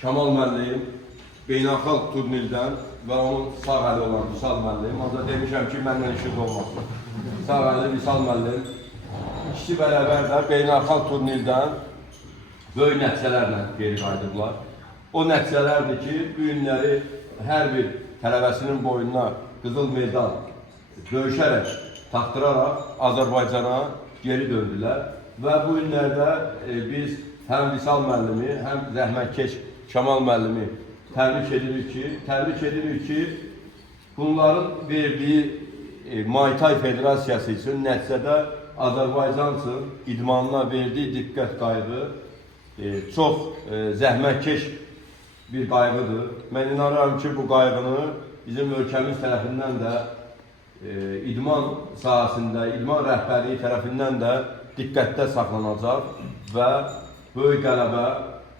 Kamal müəllim beynəlxalq turnirdən və onun sağ əli olan Vüsal müəllim. Ancaq demişəm ki, məndən işiniz olmasın. Sağ əli Vüsal müəllim. İkisi bərabər də beynəlxalq turnirdən böyük nəticələrlə geri qayıdıblar. O nəticələrdir ki, bu günləri hər bir tələbəsinin boynuna qızıl medal döyüşərək, taxtıraraq Azərbaycana geri döndülər. Və bu günlərdə biz həm Vüsal müəllimi, həm zəhmətkeş Kamal müəllimi təbrik edirik ki, bunların verdiyi Muay Thai Federasiyası üçün nəticədə Azərbaycan üçün idmanına verdiyi diqqət qayğı çox zəhmətkeş bir qayğıdır. Mən inanıram ki, bu qayğını bizim ölkəmiz tərəfindən də idman sahəsində, idman rəhbərliyi tərəfindən də diqqətdə saxlanacaq və böyük qələbə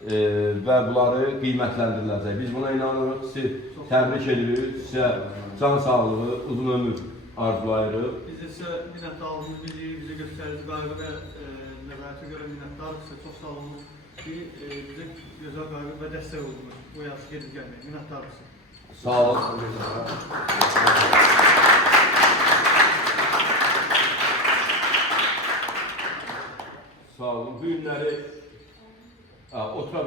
və bunları qiymətləndiriləcək. Biz buna inanırıq, sizi təbrik edirik, sizə can sağlığı, uzun ömür arzulayırıq. Biz də sizə minnətdarlığımızı bilirik, bizə göstərdiyiniz qayğı və nəzarətə görə minnətdarıq sizə, çox sağ olun ki, bizə gözəl qayğı və dəstək oldunuz. Bu yarışı gedib gəlmək, minnətdarıq sizə. Sağ olun. Sağ olun. Bu günləri otura